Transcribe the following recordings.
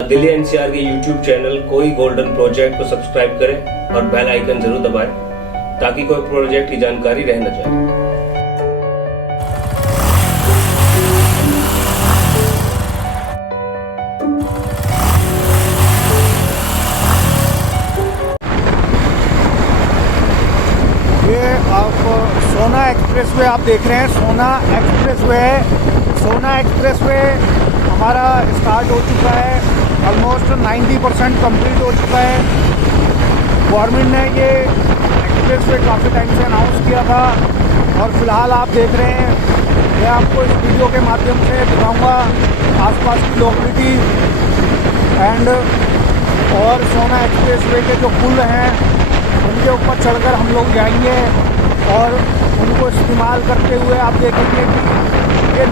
Delhi NCR के YouTube channel कोई golden project को सब्सक्राइब करें और बेल आइकन जरूर दबाएं ताकि कोई प्रोजेक्ट की जानकारी रह न जाए। ये आप सोना एक्सप्रेसवे आप देख रहे हैं। सोना एक्सप्रेसवे हमारा स्टार्ट हो चुका है, ऑलमोस्ट 90% कंप्लीट हो चुका है। गवर्नमेंट ने ये एक्सप्रेसवे काफ़ी टाइम से अनाउंस किया था और फिलहाल आप देख रहे हैं। मैं आपको इस वीडियो के माध्यम से दिखाऊंगा आसपास की लोकेलिटी एंड और सोना एक्सप्रेसवे के जो पुल हैं उनके ऊपर चढ़कर हम लोग जाएंगे और उनको इस्तेमाल करते हुए आप देखेंगे कि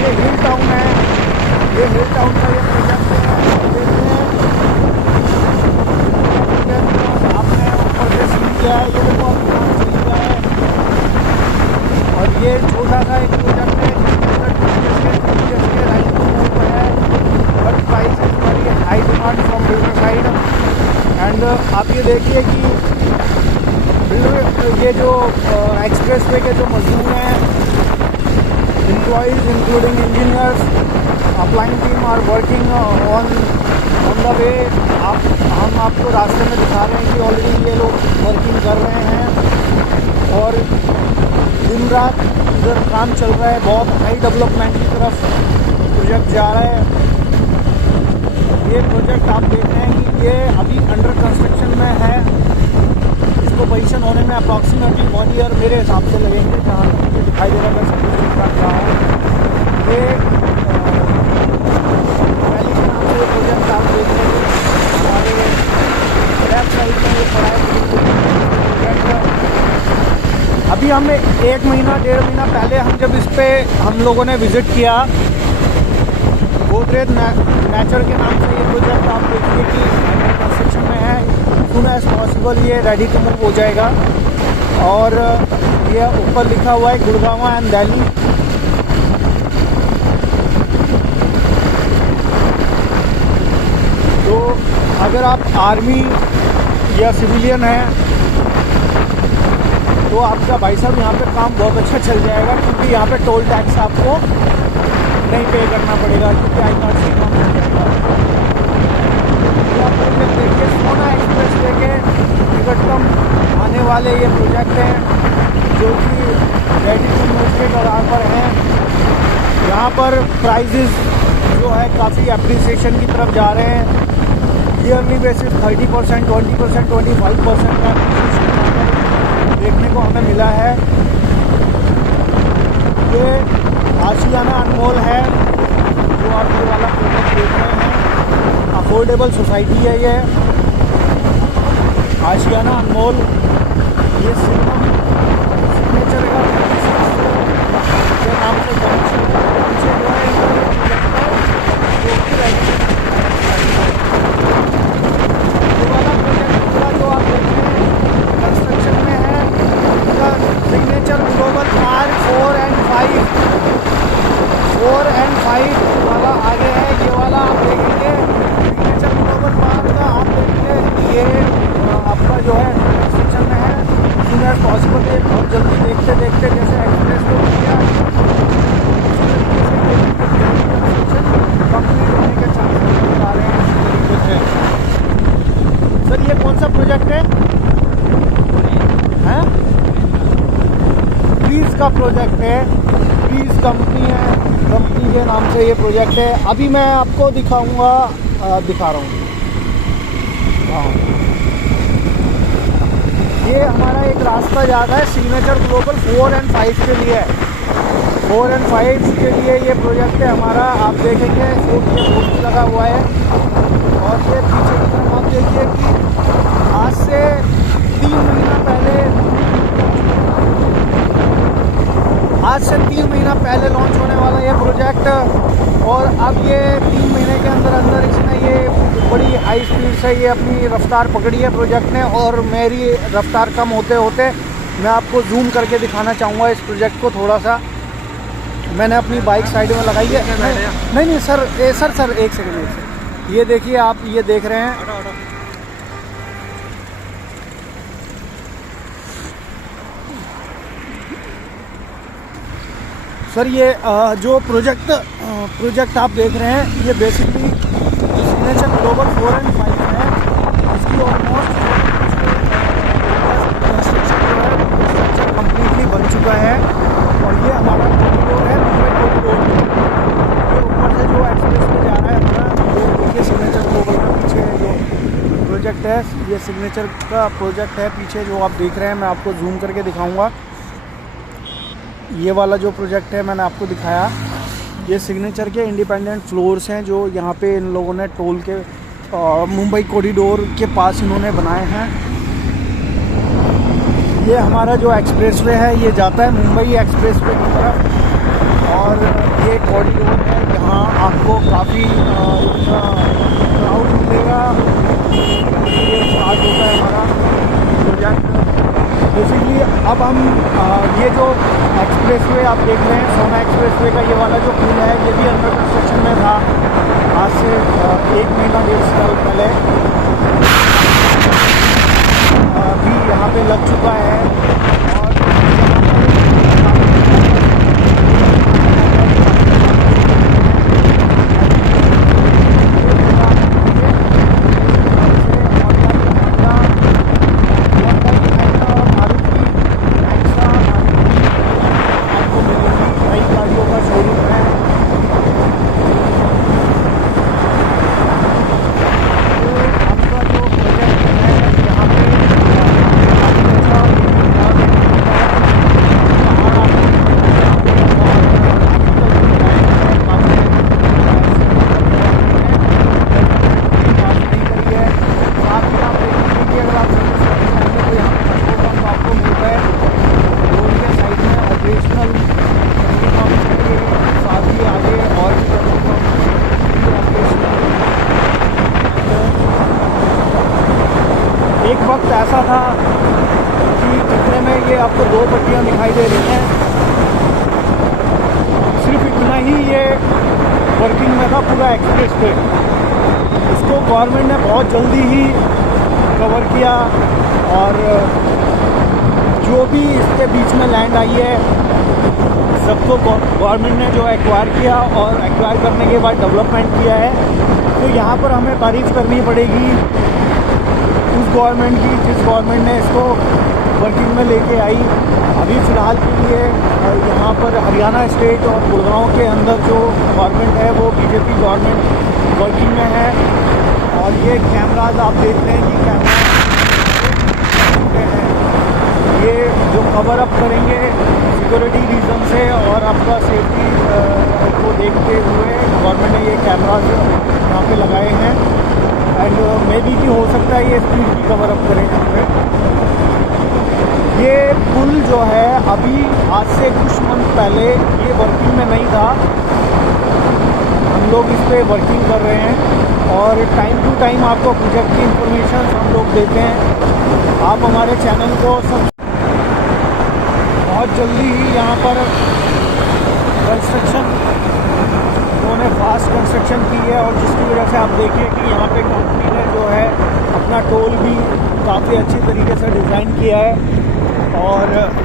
ये हिल टाउन है। ये हिल टाउन का ये प्रोजेक्ट है, आपने ऊपर से सीन किया है, ये देखो सीन किया है। और ये छोटा सा एक प्रोजेक्ट है जिसके राइट को है, but price is very high demand from builder side. And आप ये देखिए कि ये जो एक्सप्रेसवे के जो मजदूर हैं, employees including engineers, applying team are working on the way. हम आपको रास्ते में दिखा रहे हैं कि ऑलरेडी ये लोग वर्किंग कर रहे हैं और दिन रात इधर काम चल रहा है। बहुत हाई डेवलपमेंट की तरफ प्रोजेक्ट जा रहा है। ये प्रोजेक्ट आप देख रहे हैं कि ये अभी अंडर कंस्ट्रक्शन में है। इसको पोजीशन होने में अप्रॉक्सीमेटली 1 ईयर मेरे हिसाब से लगेंगे, जहाँ तक मुझे दिखाई दे रहा है। सब कुछ ठीक ठाक रहा है। ये वैली के नाम से प्रोजेक्ट आप देख रहे हैं हमारे लेफ्ट साइड में ये पड़ा है प्रोजेक्ट। अभी हमने 1 महीना 1.5 महीना पहले जब इस पर हम लोगों ने विज़िट किया, गोदरेज नेचर के नाम से ये प्रोजेक्ट आप देखिए कि कंस्ट्रक्शन में है। सून एज पॉसिबल ये रेडी टू मूव हो जाएगा। और ये ऊपर लिखा हुआ है गुड़गांव एंड दिल्ली। तो अगर आप आर्मी या सिविलियन हैं तो आपका भाई साहब यहाँ पे काम बहुत अच्छा चल जाएगा, क्योंकि यहाँ पे टोल टैक्स आपको नहीं पे करना पड़ेगा, क्योंकि आई कार्ड से काम हो जाएगा। देखिए सोना एक्सप्रेसवे के निकटतम आने वाले ये प्रोजेक्ट हैं जो कि रेडी टू मूव के दौरान पर हैं। यहाँ पर प्राइजेस जो है काफ़ी एप्रिसिएशन की तरफ जा रहे हैं। ईयरली बेसिस 30%, 20%, 25% का देखने को हमें मिला है। ये आशियाना अनमोल है जो आप ये वाला प्रोजेक्ट देख रहे हैं। अफोर्डेबल सोसाइटी है ये आशियाना अनमोल। ये सिग्नेचर का के नाम से जो है ये वाला प्रोजेक्ट पूरा जो आप देख रहे हैं कंस्ट्रक्शन में है। उसका सिग्नेचर ग्लोबल R 4 and 5 वाला आगे है। ये वाला आप देखेंगे सिग्नेचर ग्लोबल मार्क का, आप देखेंगे ये आपका जो है कंस्ट्रक्शन में है। सून एज पॉसिबल ये बहुत जल्दी देखते देखते जैसे एक्सप्रेस को किया कंप्लीट होने के चांसेस नजर आ रहे हैं इस तरीके से। सर ये कौन सा प्रोजेक्ट है? प्लीज़ का प्रोजेक्ट है। प्लीज़ कंपनी है, कंपनी के नाम से ये प्रोजेक्ट है। अभी मैं आपको दिखाऊंगा, दिखा रहा हूँ। हाँ, ये हमारा एक रास्ता जा रहा है सिग्नेचर ग्लोबल 4 and 5 के लिए। 4 and 5 के लिए ये प्रोजेक्ट है हमारा। आप देखेंगे फोर्ट लगा हुआ है और ये पीछे की तरफ आप देखिए कि आज से 3 महीना पहले लॉन्च होने वाला ये प्रोजेक्ट। और अब ये 3 महीने के अंदर अंदर इसने ये बड़ी हाई स्पीड से ये अपनी रफ्तार पकड़ी है प्रोजेक्ट ने। और मेरी रफ्तार कम होते होते मैं आपको जूम करके दिखाना चाहूँगा इस प्रोजेक्ट को थोड़ा सा। मैंने अपनी बाइक साइड में लगाई है। नहीं सर, एक सेकंड। ये देखिए, आप ये देख रहे हैं, सर ये जो प्रोजेक्ट आप देख रहे हैं, ये बेसिकली सिग्नेचर ग्लोबल 4 एंड 5 है। इसकी ऑलमोस्ट कंस्ट्रक्शन कम्प्लीटली बन चुका है और ये हमारा कॉरिडोर है, मुंबई कॉरिडोर। ये ऊपर से जो एक्सप्रेस में जा रहा है हमारा, ये देखिए सिग्नेचर ग्लोबल का पीछे जो प्रोजेक्ट है, ये सिग्नेचर का प्रोजेक्ट है पीछे जो आप देख रहे हैं। मैं आपको जूम करके दिखाऊंगा। ये वाला जो प्रोजेक्ट है मैंने आपको दिखाया, ये सिग्नेचर के इंडिपेंडेंट फ्लोर्स हैं जो यहाँ पे इन लोगों ने टोल के मुंबई कॉरिडोर के पास इन्होंने बनाए हैं। ये हमारा जो एक्सप्रेसवे है ये जाता है मुंबई एक्सप्रेसवे की तरफ और ये कॉरिडोर है जहाँ आपको काफ़ी क्राउड मिलेगा। ये स्टार्ट होता है हमारा प्रोजेक्ट। बेसिकली अब हम ये जो एक्सप्रेसवे आप देख रहे हैं, सोना एक्सप्रेसवे का ये वाला जो पुल है, ये भी अंडर कंस्ट्रक्शन में था आज से 1 महीना 1.5 साल पहले। अभी यहाँ पे लग चुका है और एक वक्त ऐसा था कि जितने में ये आपको 2 पट्टियाँ दिखाई दे रही हैं, सिर्फ इतना ही ये वर्किंग में था पूरा एक्सप्रेस पे। इसको गवर्नमेंट ने बहुत जल्दी ही कवर किया और जो भी इसके बीच में लैंड आई है सबको गवर्नमेंट ने जो एक्वायर किया और एक्वायर करने के बाद डेवलपमेंट किया है। तो यहाँ पर हमें तारीफ़ करनी पड़ेगी उस गवर्नमेंट की जिस गवर्नमेंट ने इसको वर्किंग में लेके आई। अभी फ़िलहाल के लिए यहाँ पर हरियाणा स्टेट और गुड़गांव के अंदर जो गवर्नमेंट है वो बीजेपी गवर्नमेंट वर्किंग में है। और ये कैमराज आप देख रहे हैं कि कैमरा हैं, ये जो कवर अप करेंगे सिक्योरिटी रीज़न से और आपका सेफ्टी को देखते हुए गवर्नमेंट ने ये कैमराज यहाँ पे लगाए हैं। एंड मे बी कि हो सकता है ये स्पीड भी कवर अप करें यहाँ पे। ये पुल जो है अभी आज से कुछ मंथ पहले ये वर्किंग में नहीं था, हम लोग इस पर वर्किंग कर रहे हैं और टाइम टू टाइम आपको प्रोजेक्ट की इंफॉर्मेशन हम लोग देते हैं। आप हमारे चैनल को बहुत जल्दी ही यहाँ पर कंस्ट्रक्शन उन्होंने फास्ट कंस्ट्रक्शन की है और जिसकी वजह से आप देखिए कि यहाँ पे कंपनी ने जो है अपना टोल भी काफ़ी अच्छी तरीके से डिज़ाइन किया है और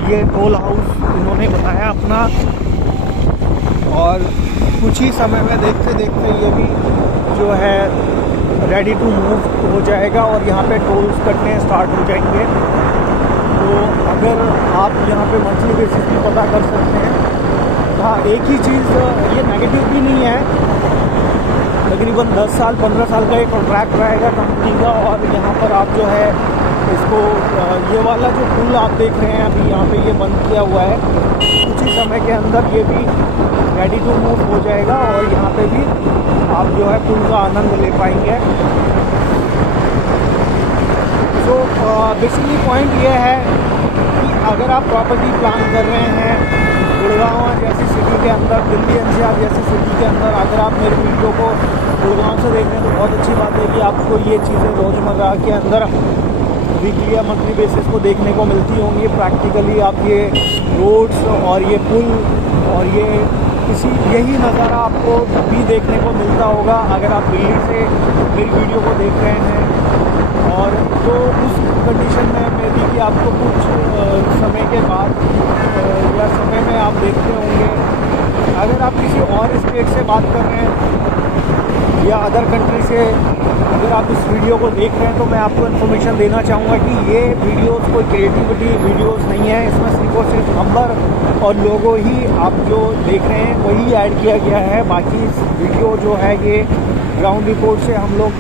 ये टोल हाउस इन्होंने बनाया अपना। और कुछ ही समय में देखते देखते ये भी जो है रेडी टू मूव हो जाएगा और यहाँ पे टोल्स कटने स्टार्ट हो जाएंगे। तो अगर आप यहाँ पे मंथली बेसिस पे पता कर सकते हैं। हाँ, एक ही चीज़, ये नेगेटिव भी नहीं है, तकरीबन 10 साल 15 साल का ये कॉन्ट्रैक्ट रहेगा कंपनी का। और यहाँ पर आप जो है इसको ये वाला जो पुल आप देख रहे हैं अभी यहाँ पे ये बंद किया हुआ है, कुछ ही समय के अंदर ये भी रेडी टू मूव हो जाएगा और यहाँ पे भी आप जो है पुल का आनंद ले पाएंगे। सो बेसिकली पॉइंट ये है कि अगर आप प्रॉपर्टी प्लान कर रहे हैं गुड़गांव जैसी सिटी के अंदर, दिल्ली एनसीआर जैसी सिटी के अंदर, अगर आप मेरे वीडियो को गुड़गांव से देख रहे हैं तो बहुत अच्छी बात है कि आपको ये चीज़ें रोज़मर्रा के अंदर वीकली या मंथली बेसिस को देखने को मिलती होंगी। प्रैक्टिकली आप ये रोड्स और ये पुल और ये यही नज़ारा आपको भी देखने को मिलता होगा अगर आप दिल्ली से मेरी वीडियो को देख रहे हैं। और तो उस कंडीशन में मैं भी कि आपको कुछ समय के बाद या समय में आप देखते होंगे, अगर आप किसी और स्टेट से बात कर रहे हैं या अदर कंट्री से अगर आप इस वीडियो को देख रहे हैं, तो मैं आपको इन्फॉर्मेशन देना चाहूँगा कि ये वीडियोस कोई क्रिएटिविटी वीडियोस नहीं है। इसमें सिर्फ और सिर्फ नंबर और लोगो ही आप जो देख रहे हैं वही ऐड किया गया है। बाकी इस वीडियो जो है ये ग्राउंड रिपोर्ट से हम लोग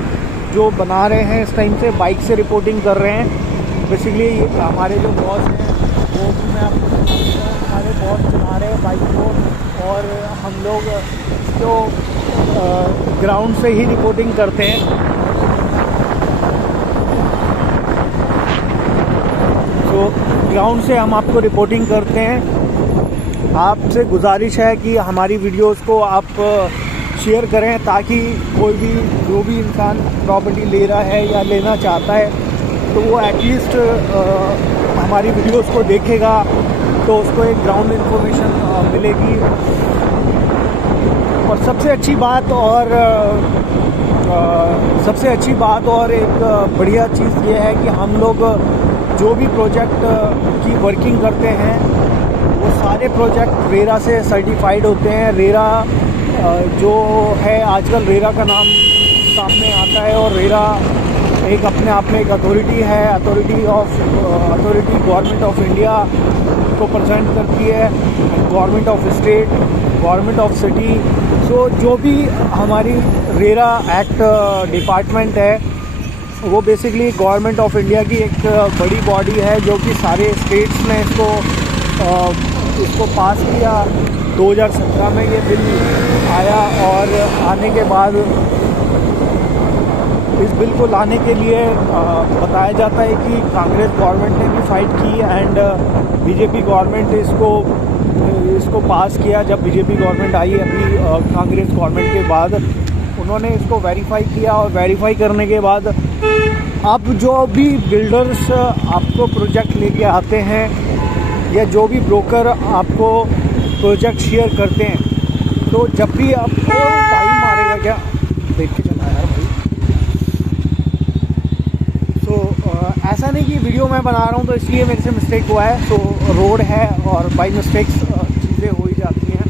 जो बना रहे हैं, इस टाइम से बाइक से रिपोर्टिंग कर रहे हैं। बेसिकली हमारे जो बॉस हैं वो भी मैं आपको बताऊँगा, हमारे बॉस चला रहे हैं बाइक को और हम लोग जो ग्राउंड से ही रिपोर्टिंग करते हैं। तो ग्राउंड से हम आपको रिपोर्टिंग करते हैं। आपसे गुजारिश है कि हमारी वीडियोस को आप शेयर करें, ताकि कोई भी जो भी इंसान प्रॉपर्टी ले रहा है या लेना चाहता है तो वो एटलीस्ट हमारी वीडियोस को देखेगा तो उसको एक ग्राउंड इन्फॉर्मेशन मिलेगी। और सबसे अच्छी बात और एक बढ़िया चीज़ ये है कि हम लोग जो भी प्रोजेक्ट की वर्किंग करते हैं वो सारे प्रोजेक्ट रेरा से सर्टिफाइड होते हैं। रेरा जो है आजकल रेरा का नाम सामने आता है और रेरा एक अपने आप में एक अथॉरिटी है। अथॉरिटी गवर्नमेंट ऑफ इंडिया को प्रेजेंट करती है, government of state, government of city. So जो भी हमारी रेरा एक्ट डिपार्टमेंट है वो बेसिकली गवर्नमेंट ऑफ इंडिया की एक बड़ी बॉडी है, जो कि सारे स्टेट्स ने इसको पास किया। 2017 में ये बिल आया और आने के बाद इस बिल को लाने के लिए बताया जाता है कि कांग्रेस गवर्नमेंट ने भी फाइट की एंड बीजेपी गवर्नमेंट इसको पास किया। जब बीजेपी गवर्नमेंट आई अभी कांग्रेस गवर्नमेंट के बाद, उन्होंने इसको वेरीफाई किया और वेरीफाई करने के बाद अब जो भी बिल्डर्स आपको प्रोजेक्ट लेके आते हैं या जो भी ब्रोकर आपको प्रोजेक्ट शेयर करते हैं, तो जब भी आपको भाई मारेगा क्या देख के चला यार भाई। ऐसा नहीं कि वीडियो मैं बना रहा हूँ तो इसलिए मेरे से मिस्टेक हुआ है। तो रोड है और बाई मिस्टेक्स चीज़ें हो ही जाती हैं।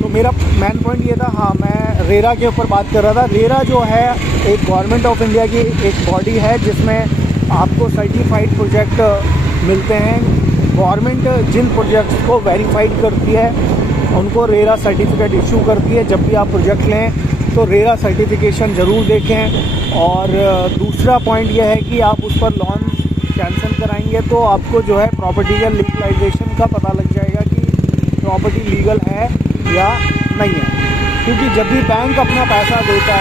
तो मेरा मेन पॉइंट ये था, हाँ मैं रेरा के ऊपर बात कर रहा था। रेरा जो है एक गवर्नमेंट ऑफ इंडिया की एक बॉडी है जिसमें आपको सर्टिफाइड प्रोजेक्ट मिलते हैं। गवर्नमेंट जिन प्रोजेक्ट्स को वेरीफाइड करती है उनको रेरा सर्टिफिकेट इशू करती है। जब भी आप प्रोजेक्ट लें तो रेरा सर्टिफिकेशन ज़रूर देखें। और दूसरा पॉइंट यह है कि आप उस पर लोन कैंसिल कराएंगे तो आपको जो है प्रॉपर्टी का लीगलाइजेशन का पता लग जाएगा कि प्रॉपर्टी लीगल है या नहीं है। क्योंकि जब भी बैंक अपना पैसा देता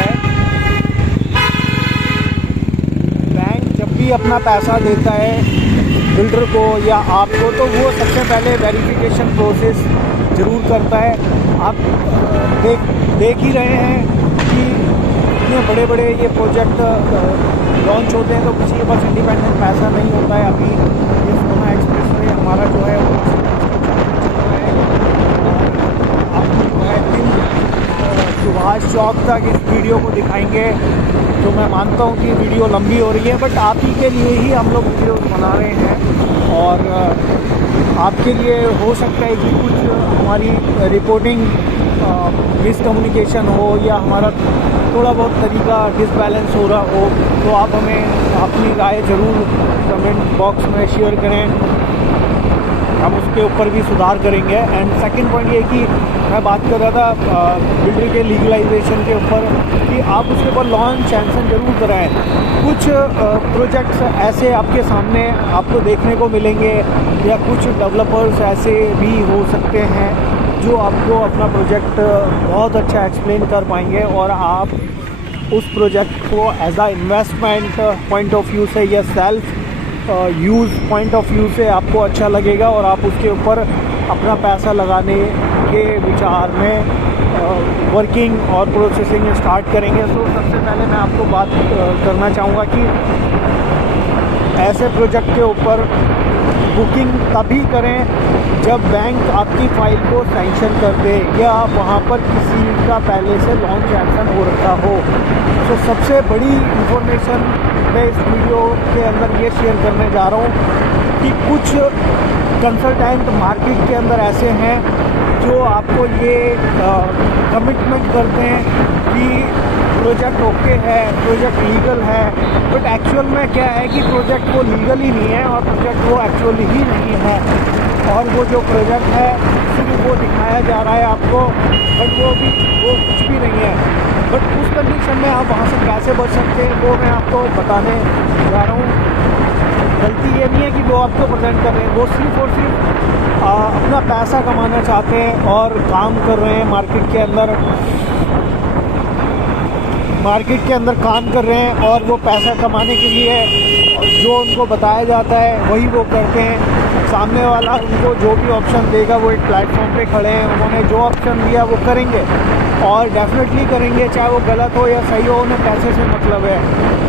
है, बिल्डर को या आपको, तो वो सबसे पहले वेरिफिकेशन प्रोसेस ज़रूर करता है। आप देख ही रहे हैं कि इतने बड़े बड़े ये प्रोजेक्ट लॉन्च होते हैं तो किसी के पास इंडिपेंडेंट पैसा नहीं होता है। अभी ये सोना एक्सप्रेस वे हमारा जो है वो आपको जो है दिन सुभाष चौक तक इस वीडियो को दिखाएंगे। तो मैं मानता हूँ कि वीडियो लंबी हो रही है, बट आप ही के लिए ही हम लोग वीडियो बना रहे हैं। और आपके लिए हो सकता है कि कुछ हमारी रिपोर्टिंग मिसकम्युनिकेशन हो या हमारा थोड़ा बहुत तरीका डिसबैलेंस हो रहा हो, तो आप हमें अपनी राय ज़रूर कमेंट बॉक्स में शेयर करें, हम उसके ऊपर भी सुधार करेंगे। एंड सेकंड पॉइंट ये कि मैं बात कर रहा था बिल्डर के लीगलाइजेशन के ऊपर कि आप उसके ऊपर लोन सैंक्शन ज़रूर कराएं। कुछ प्रोजेक्ट्स ऐसे आपके सामने आपको देखने को मिलेंगे या कुछ डेवलपर्स ऐसे भी हो सकते हैं जो आपको अपना प्रोजेक्ट बहुत अच्छा एक्सप्लेन कर पाएंगे और आप उस प्रोजेक्ट को as a investment point of view से या self use point of view से आपको अच्छा लगेगा और आप उसके ऊपर अपना पैसा लगाने के विचार में वर्किंग और प्रोसेसिंग स्टार्ट करेंगे। तो सबसे पहले मैं आपको बात करना चाहूँगा कि ऐसे प्रोजेक्ट के ऊपर बुकिंग तभी करें जब बैंक आपकी फ़ाइल को सैंक्शन कर दे या वहाँ पर किसी का पहले से लॉन्च एक्शन हो रखा हो। तो सबसे बड़ी इंफॉर्मेशन मैं इस वीडियो के अंदर ये शेयर करने जा रहा हूँ कि कुछ कंसल्टेंट मार्केट के अंदर ऐसे हैं जो आपको ये कमिटमेंट करते हैं कि प्रोजेक्ट ओके है, प्रोजेक्ट लीगल है, बट एक्चुअल में क्या है कि प्रोजेक्ट वो लीगल ही नहीं है और प्रोजेक्ट वो एक्चुअली ही नहीं है। और वो जो प्रोजेक्ट है सिर्फ वो दिखाया जा रहा है आपको, बट वो कुछ भी नहीं है। बट उस कंडीशन में आप वहाँ से कैसे बच सकते हैं वो मैं आपको बताने जा रहा हूँ। गलती ये नहीं है कि वो आपको प्रेजेंट कर रहे हैं, वो सिर्फ और सिर्फ अपना पैसा कमाना चाहते हैं और काम कर रहे हैं मार्केट के अंदर काम कर रहे हैं और वो पैसा कमाने के लिए जो उनको बताया जाता है वही वो करते हैं। सामने वाला उनको जो भी ऑप्शन देगा, वो एक प्लेटफॉर्म पे खड़े हैं, उन्होंने जो ऑप्शन दिया वो करेंगे और डेफिनेटली करेंगे, चाहे वो गलत हो या सही हो, उन्हें पैसे से मतलब है।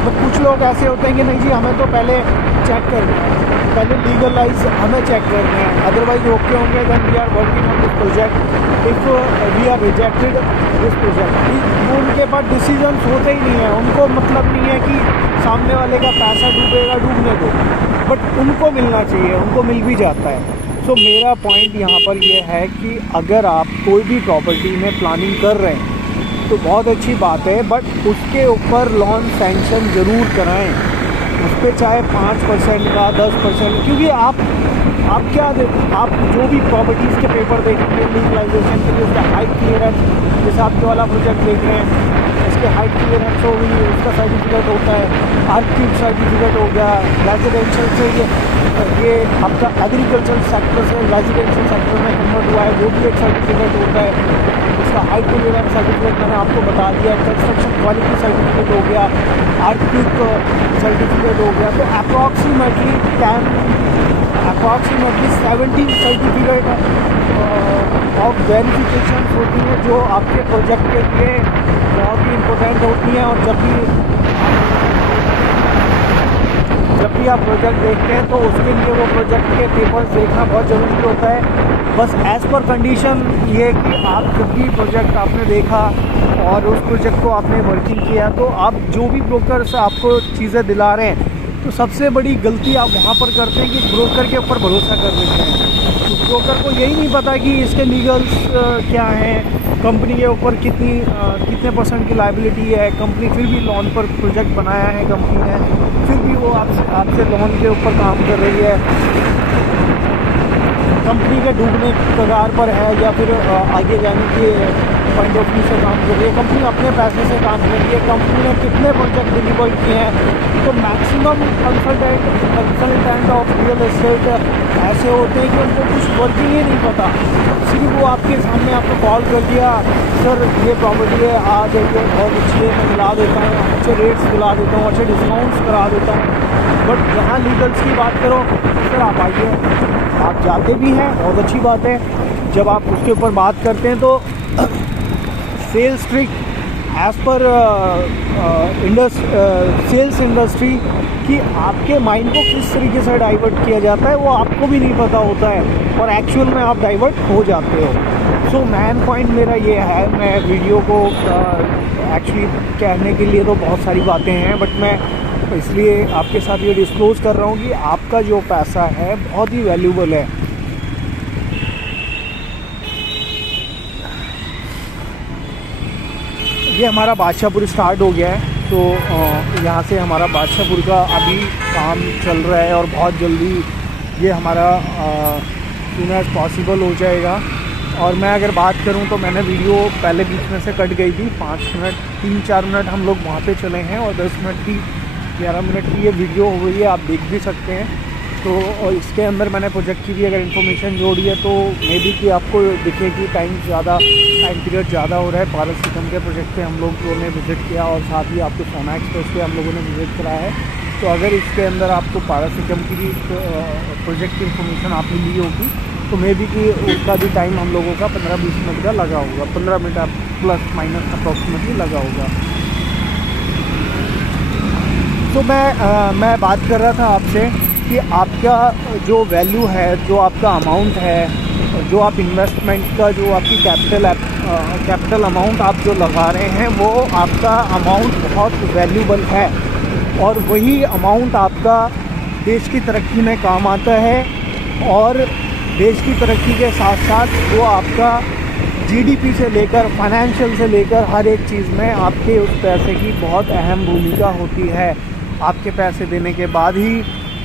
तो कुछ लोग ऐसे होते हैं कि नहीं जी हमें तो पहले चेक करना है, पहले लीगलाइज हमें चेक करना है, अदरवाइज ओके होंगे then we are working on this project, if we are rejected this project. उनके पास डिसीजन होते ही नहीं है, उनको मतलब नहीं है कि सामने वाले का पैसा डूबेगा, डूबने दो, बट उनको मिलना चाहिए, उनको मिल भी जाता है। सो मेरा पॉइंट यहाँ पर ये है कि अगर आप कोई भी प्रॉपर्टी में प्लानिंग कर रहे हैं तो बहुत अच्छी बात है, बट उसके ऊपर लोन सैंक्शन ज़रूर कराएं, उस पर चाहे 5% का 10%, क्योंकि आप जो भी प्रॉपर्टीज़ के पेपर देखेंगे लीगलाइजेशन के लिए, उसका हाइट क्लियरेंस, जैसे आपके वाला प्रोजेक्ट देख रहे हैं इसके हाइट क्लियरेंस हो गई, उसका सर्टिफिकेट होता है, आर्किव सर्टिफिकेट हो गया, रेजिडेंशियल से ये आपका एग्रीकल्चर सेक्टर से रेजिडेंशियल सेक्टर में कन्वर्ट हुआ है, वो भी एक सर्टिफिकेट होता है। उसका हाइट क्लियरेंस सर्टिफिकेट मैंने आपको बता दिया, कंस्ट्रक्शन क्वालिटी सर्टिफिकेट हो गया, आर्किव सर्टिफिकेट हो गया। तो अप्रॉक्सीमेटली 17 सर्टिफिकेट ऑफ वेरिफिकेशन होती है जो आपके प्रोजेक्ट के लिए बहुत ही इम्पोर्टेंट होती हैं। और जब भी आप प्रोजेक्ट देखते हैं तो उसके लिए वो प्रोजेक्ट के पेपर्स देखना बहुत ज़रूरी होता है। बस एज़ पर कंडीशन ये कि आप जब भी प्रोजेक्ट आपने देखा और उस प्रोजेक्ट को आपने वर्किंग किया, तो आप जो भी ब्रोकर से आपको चीज़ें दिला रहे हैं, तो सबसे बड़ी गलती आप वहाँ पर करते हैं कि ब्रोकर के ऊपर भरोसा कर देते हैं। तो ब्रोकर को यही नहीं पता कि इसके लीगल्स क्या हैं, कंपनी के ऊपर कितने % की लायबिलिटी है, कंपनी फिर भी लोन पर प्रोजेक्ट बनाया है कंपनी ने, फिर भी वो आपसे लोन के ऊपर काम कर रही है, कंपनी के डूबने कगार पर है या फिर आगे जाने के पॉइंट ऑफ व्यू से काम कर रही है, कंपनी अपने पैसे से काम कर रही है, कंपनी ने कितने प्रोजेक्ट डिलीवर किए हैं। तो maximum consultant of real estate ऐसे होते हैं कि उनको कुछ वर्किंग ही नहीं पता, सिर्फ वो आपके सामने आपको कॉल कर दिया, सर ये प्रॉपर्टी है, आ जाइए, बहुत अच्छी है, मैं दिला देता हूँ, अच्छे रेट्स दिला देता हूँ, अच्छे डिस्काउंट्स करा देता हूँ। बट जहाँ लीगल्स की बात करो, सर आप आइए, आप जाते भी हैं, बहुत अच्छी बात है। जब आप उसके ऊपर बात करते हैं तो sales trick as per sales industry कि आपके माइंड को किस तरीके से डाइवर्ट किया जाता है वो आपको भी नहीं पता होता है और एक्चुअल में आप डाइवर्ट हो जाते हो। सो मेन पॉइंट मेरा ये है, मैं वीडियो को एक्चुअली कहने के लिए तो बहुत सारी बातें हैं, बट मैं इसलिए आपके साथ ये डिस्क्लोज़ कर रहा हूँ कि आपका जो पैसा है बहुत ही वैल्यूबल है। ये हमारा बादशाहपुर स्टार्ट हो गया है, तो यहाँ से हमारा बादशाहपुर का अभी काम चल रहा है और बहुत जल्दी ये हमारा सून एज़ पॉसिबल हो जाएगा। और मैं अगर बात करूँ तो मैंने वीडियो पहले बीच में से कट गई थी, 5 मिनट 3-4 मिनट हम लोग वहाँ पे चले हैं और 10 मिनट की 11 मिनट की ये वीडियो हो गई है, आप देख भी सकते हैं। तो और इसके अंदर मैंने प्रोजेक्ट की भी अगर इन्फॉर्मेशन जोड़ी है तो मे बी कि आपको दिखे कि टाइम पीरियड ज़्यादा हो रहा है। पारस सिकम के प्रोजेक्ट पे हम लोगों ने विज़िट किया और साथ ही आपको सोना एक्सप्रेस पे हम लोगों ने विज़िट कराया है। तो अगर इसके अंदर आपको पारस सिकम की भी प्रोजेक्ट की इन्फॉर्मेशन आपने ली होगी तो मे बी कि उसका भी टाइम हम लोगों का 15-20 मिनट का लगा होगा, 15 मिनट प्लस माइनस अप्रॉक्सीमेटली लगा होगा। तो मैं बात कर रहा था आपसे कि आपका जो वैल्यू है, जो आपका अमाउंट है, जो आप इन्वेस्टमेंट का जो आपकी कैपिटल अमाउंट आप जो लगा रहे हैं, वो आपका अमाउंट बहुत वैल्यूबल है और वही अमाउंट आपका देश की तरक्की में काम आता है। और देश की तरक्की के साथ साथ वो आपका जीडीपी से लेकर फाइनेंशियल से लेकर हर एक चीज़ में आपके उस पैसे की बहुत अहम भूमिका होती है। आपके पैसे देने के बाद ही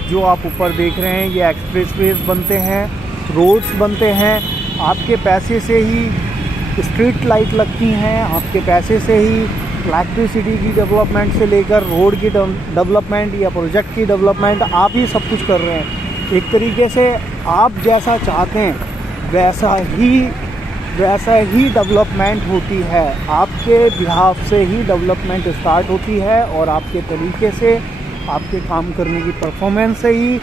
जो आप ऊपर देख रहे हैं ये एक्सप्रेसवेज बनते हैं, रोड्स बनते हैं, आपके पैसे से ही स्ट्रीट लाइट लगती हैं, आपके पैसे से ही इलेक्ट्रिसिटी की डेवलपमेंट से लेकर रोड की डेवलपमेंट या प्रोजेक्ट की डेवलपमेंट आप ही सब कुछ कर रहे हैं। एक तरीके से आप जैसा चाहते हैं वैसा ही डेवलपमेंट होती है। आपके बिहाफ से ही डेवलपमेंट स्टार्ट होती है और आपके तरीके से, आपके काम करने की परफॉर्मेंस से ही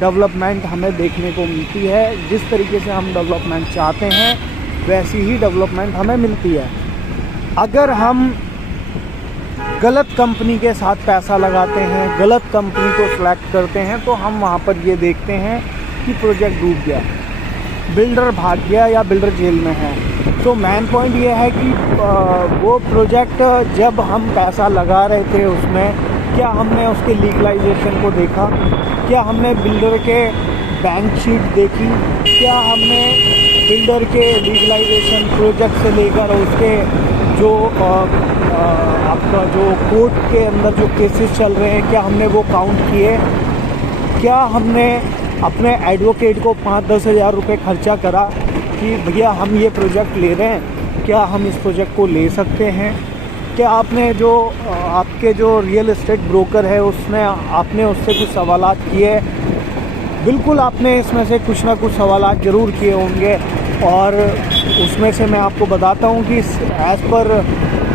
डेवलपमेंट हमें देखने को मिलती है। जिस तरीके से हम डेवलपमेंट चाहते हैं वैसी ही डेवलपमेंट हमें मिलती है। अगर हम गलत कंपनी के साथ पैसा लगाते हैं, गलत कंपनी को सिलेक्ट करते हैं, तो हम वहाँ पर ये देखते हैं कि प्रोजेक्ट डूब गया, बिल्डर भाग गया या बिल्डर जेल में है। तो मेन पॉइंट ये है कि वो प्रोजेक्ट जब हम पैसा लगा रहे थे उसमें, क्या हमने उसके लीगलाइजेशन को देखा, क्या हमने बिल्डर के बैंक शीट देखी, क्या हमने बिल्डर के लीगलाइजेशन प्रोजेक्ट से लेकर उसके जो आपका जो कोर्ट के अंदर जो केसेस चल रहे हैं, क्या हमने वो काउंट किए, क्या हमने अपने एडवोकेट को 5-10 हज़ार रुपये खर्चा करा कि भैया हम ये प्रोजेक्ट ले रहे हैं, क्या हम इस प्रोजेक्ट को ले सकते हैं। क्या आपने जो आपके जो रियल एस्टेट ब्रोकर है आपने उससे कुछ सवालात किए। बिल्कुल आपने इसमें से कुछ ना कुछ सवालात ज़रूर किए होंगे और उसमें से मैं आपको बताता हूँ कि as per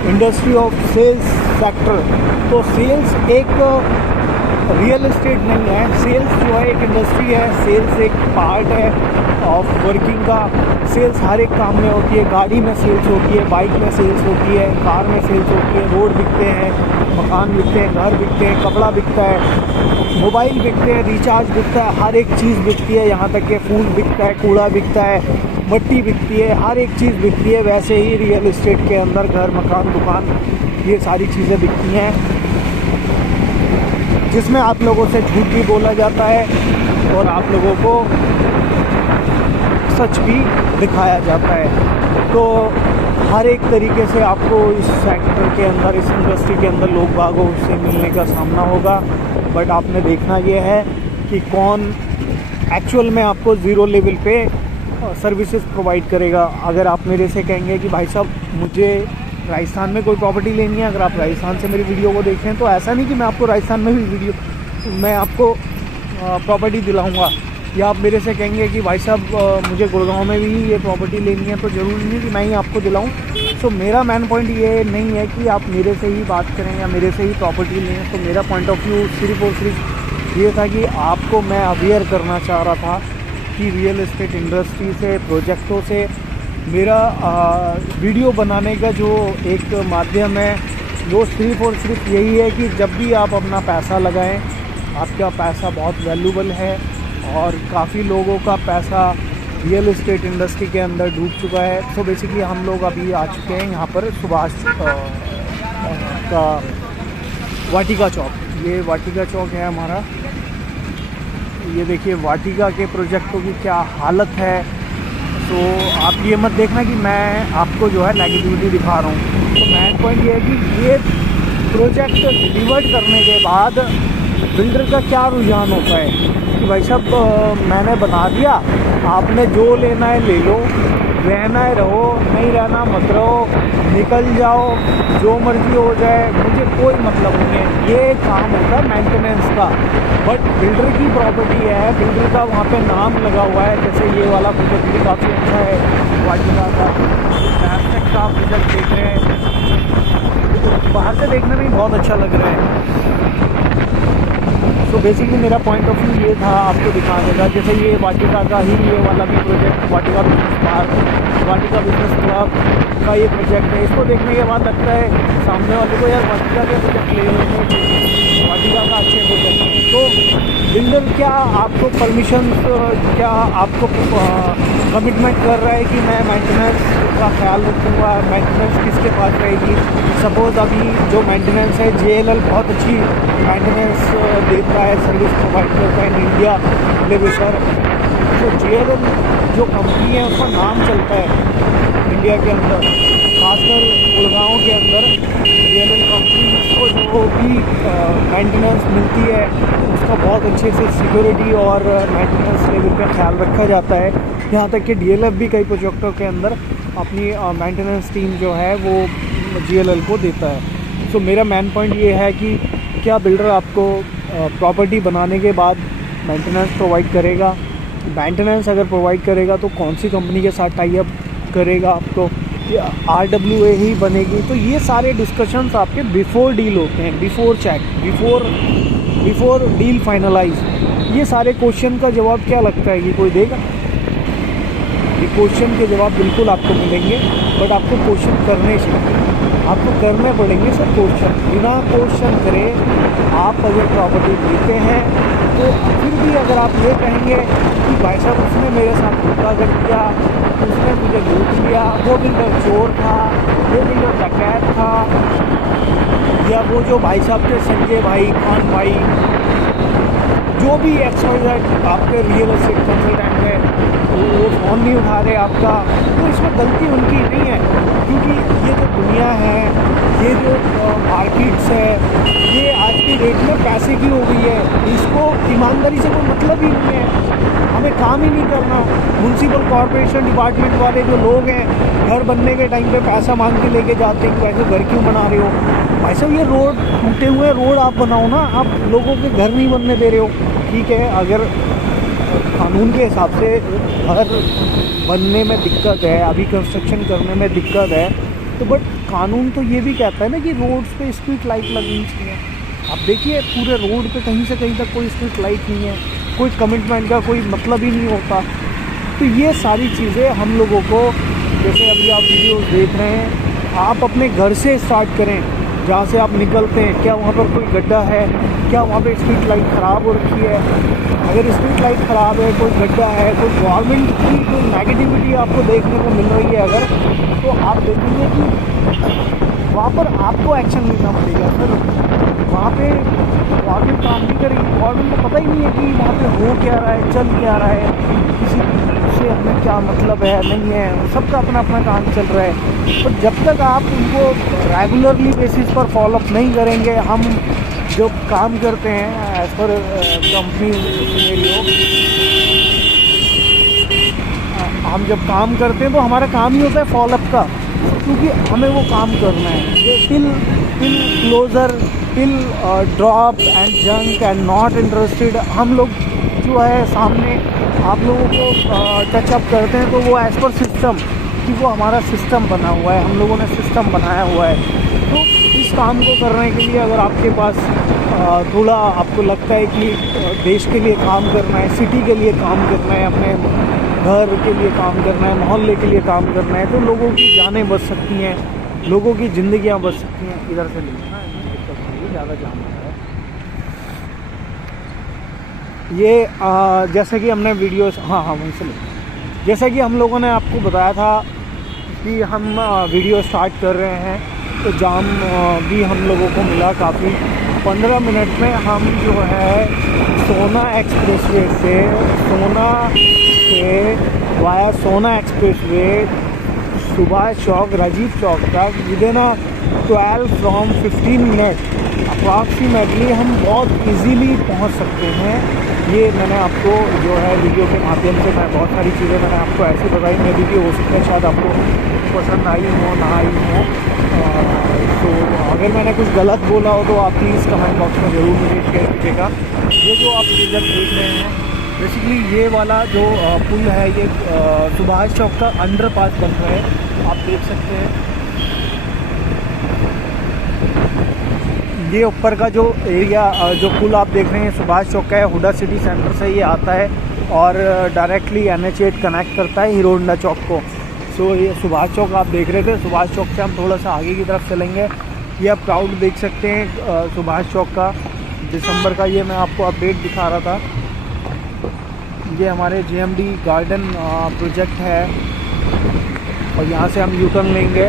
industry of sales sector, तो सेल्स एक रियल एस्टेट नहीं है। सेल्स जो है एक इंडस्ट्री है, सेल्स एक पार्ट है ऑफ वर्किंग का। सेल्स हर एक काम में होती है, गाड़ी में सेल्स होती है, बाइक में सेल्स होती है, कार में सेल्स होती है, रोड बिकते हैं, मकान बिकते हैं, घर बिकते हैं, कपड़ा बिकता है, मोबाइल बिकते हैं, रिचार्ज बिकता है, हर एक चीज़ बिकती है। यहाँ तक कि फूल बिकता है, कूड़ा बिकता है, मट्टी बिकती है, हर एक चीज़ बिकती है। वैसे ही रियल एस्टेट के अंदर घर, मकान, दुकान, ये सारी चीज़ें बिकती हैं, जिसमें आप लोगों से झूठ भी बोला जाता है और आप लोगों को सच भी दिखाया जाता है। तो हर एक तरीके से आपको इस सेक्टर के अंदर, इस इंडस्ट्री के अंदर लोग बागों से मिलने का सामना होगा। बट आपने देखना ये है कि कौन एक्चुअल में आपको ज़ीरो लेवल पे सर्विसेज प्रोवाइड करेगा। अगर आप मेरे से कहेंगे कि भाई साहब मुझे राजस्थान में कोई प्रॉपर्टी लेनी है, अगर आप राजस्थान से मेरी वीडियो को देखें तो ऐसा नहीं कि मैं आपको राजस्थान में भी मैं आपको प्रॉपर्टी दिलाऊंगा, या आप मेरे से कहेंगे कि भाई साहब मुझे गुड़गांव में भी ये प्रॉपर्टी लेनी है, तो ज़रूरी नहीं कि मैं ही आपको दिलाऊं। तो मेरा मेन पॉइंट ये नहीं है कि आप मेरे से ही बात करें या मेरे से ही प्रॉपर्टी लें। तो मेरा पॉइंट ऑफ व्यू सिर्फ और सिर्फ ये था कि आपको मैं अवेयर करना चाह रहा था कि रियल एस्टेट इंडस्ट्री से, प्रोजेक्टों से मेरा वीडियो बनाने का जो एक माध्यम है वो सिर्फ और सिर्फ यही है कि जब भी आप अपना पैसा लगाएं, आपका पैसा बहुत वैल्यूबल है और काफ़ी लोगों का पैसा रियल एस्टेट इंडस्ट्री के अंदर डूब चुका है। तो बेसिकली हम लोग अभी आ चुके हैं यहाँ पर सुभाष का वाटिका चौक। ये वाटिका चौक है हमारा। ये देखिए वाटिका के प्रोजेक्टों की क्या हालत है। तो आप ये मत देखना कि मैं आपको जो है नेगेटिविटी दिखा रहा हूँ। तो मेन पॉइंट ये है कि ये प्रोजेक्ट डिलीवर्ड करने के बाद बिल्डर का क्या रुझान होता है कि भाई साहब मैंने बना दिया, आपने जो लेना है ले लो, रहना है रहो, नहीं रहना मत रहो, निकल जाओ, जो मर्जी हो जाए, मुझे कोई मतलब नहीं है। ये काम होता है मेंटेनेंस का। बट बिल्डर की प्रॉपर्टी है, बिल्डर का वहाँ पे नाम लगा हुआ है। जैसे ये वाला प्रोजेक्ट भी काफ़ी अच्छा है, वाटिका का सैमसंग का प्रोजेक्ट देख रहे हैं, बाहर से देखने में ही बहुत अच्छा लग रहा है। तो बेसिकली मेरा पॉइंट ऑफ व्यू ये था आपको दिखाने का। जैसे ये वाटिका का ही ये वाला भी प्रोजेक्ट, वाटिका बिजनेस पार्क, वाटिका बिजनेस क्लब का ये प्रोजेक्ट है। इसको देखने के बाद लगता है सामने वाले को यार वाटिका के प्रोजेक्ट ले लेते हैं, वाटिका का अच्छे प्रोजेक्ट है। तो बिल्डर क्या आपको परमिशन, क्या आपको कमिटमेंट कर रहा है कि मैं मेंटेनेंस का ख्याल रखूँगा, मेंटेनेंस किसके पास रहेगी। सपोज़ अभी जो मेंटेनेंस है JLL बहुत अच्छी मेंटेनेंस देता है, सर्विस प्रोवाइड करता है इन इंडिया लेवल पर। तो JLL जो कंपनी है उसका नाम चलता है इंडिया के अंदर, खासकर गुड़गांव के अंदर। JLL कंपनी को जो भी मेंटेनेंस मिलती है उसका बहुत अच्छे से सिक्योरिटी और मेंटेनेंस लेवल का ख्याल रखा जाता है। यहाँ तक कि DLF भी कई प्रोजेक्टों के अंदर अपनी मेंटेनेंस टीम जो है वो JLL को देता है। सो मेरा मेन पॉइंट ये है कि क्या बिल्डर आपको प्रॉपर्टी बनाने के बाद मेंटेनेंस प्रोवाइड करेगा। मेंटेनेंस अगर प्रोवाइड करेगा तो कौन सी कंपनी के साथ टाई अप करेगा, आपको RWA ही बनेगी। तो ये सारे डिस्कशंस आपके बिफोर डील होते हैं, before check, before deal finalise. ये सारे क्वेश्चन का जवाब क्या लगता है कि कोई देगा? ये क्वेश्चन के जवाब बिल्कुल आपको मिलेंगे, बट आपको क्वेश्चन करने चाहिए, आपको करने पड़ेंगे सर क्वेश्चन। बिना क्वेश्चन करे आप अगर प्रॉपर्टी लेते हैं तो फिर भी अगर आप ये कहेंगे कि भाई साहब उसने मेरे साथ धोखा कर दिया, उसने मुझे लूट लिया, वो बिल्डर चोर था, वो बिल्डर डकैत था, या वो जो भाई साहब थे संजय भाई, खान भाई, जो भी XYZ आपके रियल एस्टेट कंसल्टेंट है, वो फ़ोन नहीं उठा रहे आपका, तो इसमें गलती उनकी नहीं है। क्योंकि ये जो दुनिया है, ये जो मार्केट्स है, ये आज की डेट में पैसे की हो गई है। इसको ईमानदारी से कोई मतलब ही नहीं है, हमें काम ही नहीं करना। म्यूनसिपल कॉरपोरेशन डिपार्टमेंट वाले जो लोग हैं, घर बनने के टाइम पे पैसा मांग के लेके जाते हैं कि वैसे घर क्यों बना रहे हो भाई साहब, ये रोड टूटे हुए रोड आप बनाओ ना, आप लोगों के घर नहीं बनने दे रहे हो। ठीक है, अगर कानून के हिसाब से घर बनने में दिक्कत है, अभी कंस्ट्रक्शन करने में दिक्कत है, तो बट कानून तो ये भी कहता है ना कि रोड्स पे स्ट्रीट लाइट लगनी चाहिए। आप देखिए पूरे रोड पे कहीं से कहीं तक कोई स्ट्रीट लाइट नहीं है, कोई कमिटमेंट का कोई मतलब ही नहीं होता। तो ये सारी चीज़ें हम लोगों को, जैसे अभी आप वीडियो देख रहे हैं, आप अपने घर से स्टार्ट करें, जहाँ से आप निकलते हैं, क्या वहाँ पर कोई गड्ढा है, क्या वहाँ पे स्ट्रीट लाइट ख़राब हो रखी है। अगर स्ट्रीट लाइट ख़राब है, कोई गड्ढा है, कोई गवर्नमेंट की कोई नेगेटिविटी आपको देखने को मिल रही है अगर, तो आप देखेंगे कि वहाँ पर आपको एक्शन लेना पड़ेगा। फिर वहाँ पे गवर्नमेंट काम नहीं करेगी, गवर्नमेंट को पता ही नहीं है कि वहाँ पे हो क्या रहा है, चल क्या रहा है, किसी से हमें क्या मतलब है, नहीं है, सबका अपना अपना काम चल रहा है। पर जब तक आप उनको रेगुलरली बेसिस पर फॉलोअप नहीं करेंगे, हम जो काम करते हैं एज़ पर कंपनी सिनेरियो, हम जब काम करते हैं तो हमारा काम ही होता है फॉलोअप का, क्योंकि हमें वो काम करना है। Till closure, till drop and junk and not interested, हम लोग जो है सामने आप लोगों को टचअप करते हैं, तो वो एज़ पर सिस्टम, कि वो हमारा सिस्टम बना हुआ है, हम लोगों ने सिस्टम बनाया हुआ है। तो इस काम को करने के लिए अगर आपके पास थोड़ा आपको लगता है कि देश के लिए काम करना है, सिटी के लिए काम करना है, अपने घर के लिए काम करना है, मोहल्ले के लिए काम करना है, तो लोगों की जानें बच सकती हैं, लोगों की ज़िंदगियां बच सकती हैं। इधर से लेना है, ज़्यादा जाम है ये। जैसे कि हमने वीडियोस, हाँ वहीं से ले, जैसे कि हम लोगों ने आपको बताया था कि हम वीडियो स्टार्ट कर रहे हैं, तो जाम भी हम लोगों को मिला काफ़ी। 15 मिनट में हम जो है सोना एक्सप्रेसवे से, सोना से वाया सोना एक्सप्रेसवे सुभाष चौक, राजीव चौक तक विदिन 12 from 15 मिनट अप्रॉक्सीमेटली हम बहुत इजीली पहुंच सकते हैं। ये मैंने आपको जो है वीडियो के माध्यम से मैं बहुत सारी चीज़ें मैंने आपको ऐसी बताई, मेरी भी हो सकता है शायद आपको पसंद आई हो ना आई हो। तो अगर मैंने कुछ गलत बोला हो तो आप प्लीज़ कमेंट बॉक्स में ज़रूर मुझे शेयर कीजिएगा। ये जो आप चीज़ें देख रहे हैं, बेसिकली ये वाला जो पुल है, ये सुभाष चौक का अंडरपास बन रहा है, आप देख सकते हैं। ये ऊपर का जो एरिया, जो पुल आप देख रहे हैं सुभाष चौक का है, हुडा सिटी सेंटर से ये आता है और डायरेक्टली NH8 कनेक्ट करता है हीरो होंडा चौक को। सो ये सुभाष चौक आप देख रहे थे, सुभाष चौक से हम थोड़ा सा आगे की तरफ चलेंगे। ये आप क्राउड देख सकते हैं सुभाष चौक का, दिसंबर का ये मैं आपको अपडेट दिखा रहा था। ये हमारे JMD गार्डन प्रोजेक्ट है और यहाँ से हम यूटर्न लेंगे।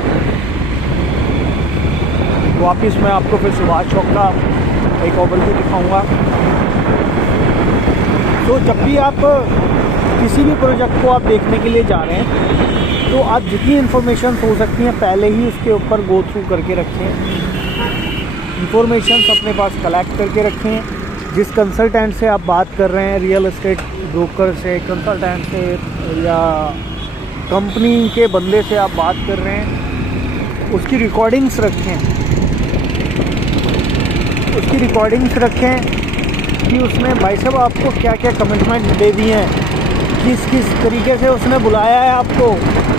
वापस मैं आपको फिर सुभाष चौक का एक ओवरव्यू दिखाऊंगा। तो जब भी आप किसी भी प्रोजेक्ट को आप देखने के लिए जा रहे हैं तो आप जितनी इन्फॉर्मेशन हो सकती हैं पहले ही उसके ऊपर गो थ्रू करके रखें, इंफॉर्मेशन अपने पास कलेक्ट करके रखें। जिस कंसल्टेंट से आप बात कर रहे हैं, रियल एस्टेट ब्रोकर से, कंसल्टेंट से या कंपनी के बंदे से आप बात कर रहे हैं, उसकी रिकॉर्डिंग्स रखें कि उसने भाई साहब आपको क्या क्या कमिटमेंट दे दिए हैं, किस तरीके से उसने बुलाया है आपको,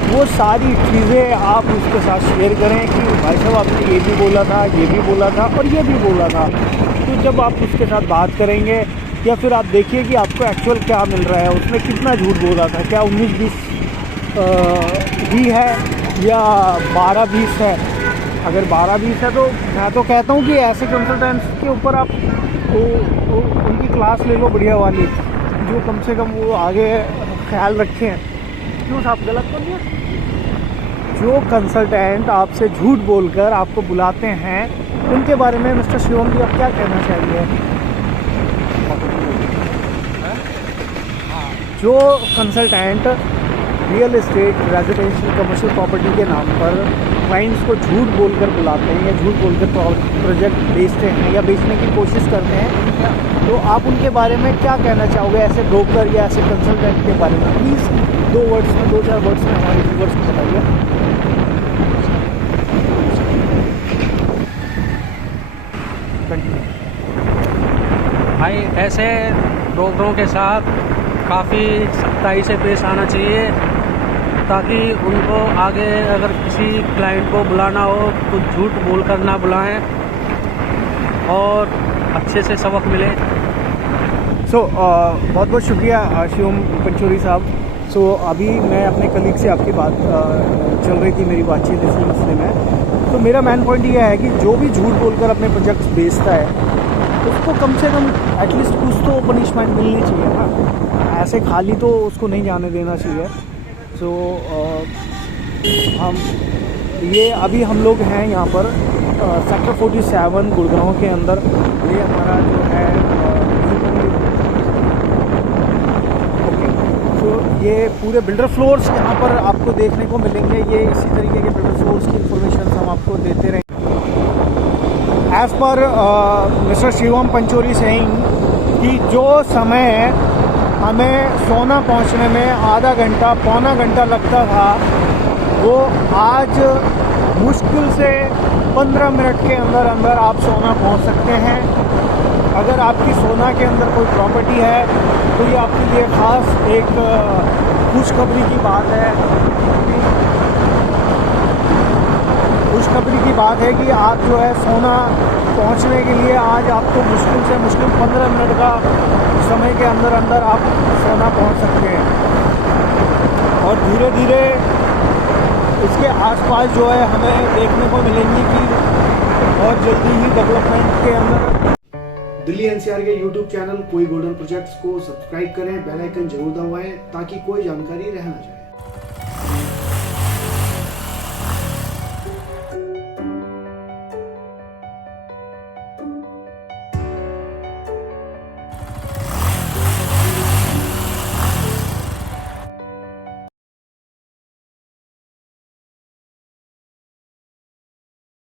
वो सारी चीज़ें आप उसके साथ शेयर करें कि भाई साहब आपने ये भी बोला था, ये भी बोला था और ये भी बोला था। तो जब आप उसके साथ बात करेंगे या फिर आप देखिए कि आपको एक्चुअल क्या मिल रहा है, उसने कितना झूठ बोला था, क्या 19-20 ही है या 12-20 है। अगर 12-20 है तो मैं तो कहता हूँ कि ऐसे कंसल्टेंट्स के ऊपर आप उनकी क्लास ले लो बढ़िया वाली, जो कम से कम वो आगे ख्याल रखें। क्यों साहब गलत कर दिया? जो कंसल्टेंट आपसे झूठ बोलकर आपको बुलाते हैं उनके बारे में मिस्टर शिवम जी आप क्या कहना चाहिए? जो consultant real estate, residential, commercial property के नाम पर क्लाइंट्स को झूठ बोलकर बुलाते हैं या झूठ बोलकर प्रोजेक्ट बेचते हैं या बेचने की कोशिश करते हैं, तो आप उनके बारे में क्या कहना चाहोगे, ऐसे ब्रोकर या ऐसे कंसल्टेंट के बारे में? प्लीज़ 2-4 वर्ड्स में हमारे व्यूअर्स को बताइए। भाई ऐसे ब्रोकरों के साथ काफ़ी सख्ताई से पेश आना चाहिए ताकि उनको आगे अगर किसी क्लाइंट को बुलाना हो तो झूठ बोलकर ना बुलाएं और अच्छे से सबक मिले। बहुत बहुत शुक्रिया शिवम पंचोरी साहब। अभी मैं अपने कलीग से आपकी बात चल रही थी मेरी बातचीत इसी मसले में। तो मेरा मेन पॉइंट ये है कि जो भी झूठ बोलकर अपने प्रोजेक्ट्स बेचता है उसको कम से कम एटलीस्ट कुछ तो पनिशमेंट मिलनी चाहिए ना, ऐसे खाली तो उसको नहीं जाने देना चाहिए। हम ये अभी हम लोग हैं यहाँ पर सेक्टर 47 गुड़गांव के अंदर। ये हमारा जो है ये पूरे बिल्डर फ्लोर्स यहाँ पर आपको देखने को मिलेंगे। ये इसी तरीके के बिल्डर फ्लोर्स की इंफॉर्मेशन हम आपको देते रहेंगे। As per mister Shivam Panchori Singh कि जो समय हमें सोना पहुँचने में आधा घंटा पौना घंटा लगता था, वो आज मुश्किल से 15 मिनट के अंदर अंदर आप सोना पहुँच सकते हैं। अगर आपकी सोना के अंदर कोई प्रॉपर्टी है तो ये आपके लिए ख़ास एक खुशखबरी की बात है। खुशखबरी की बात है कि आप जो है सोना पहुंचने के लिए आज आपको मुश्किल से मुश्किल 15 मिनट का समय के अंदर अंदर आप सोना पहुंच सकते हैं। और धीरे धीरे इसके आसपास जो है हमें देखने को मिलेंगी कि बहुत जल्दी ही डेवलपमेंट के अंदर। दिल्ली एनसीआर के यूट्यूब चैनल कोई गोल्डन प्रोजेक्ट्स को सब्सक्राइब करें, बेल आइकन जरूर दबाएं ताकि कोई जानकारी रह ना जाए।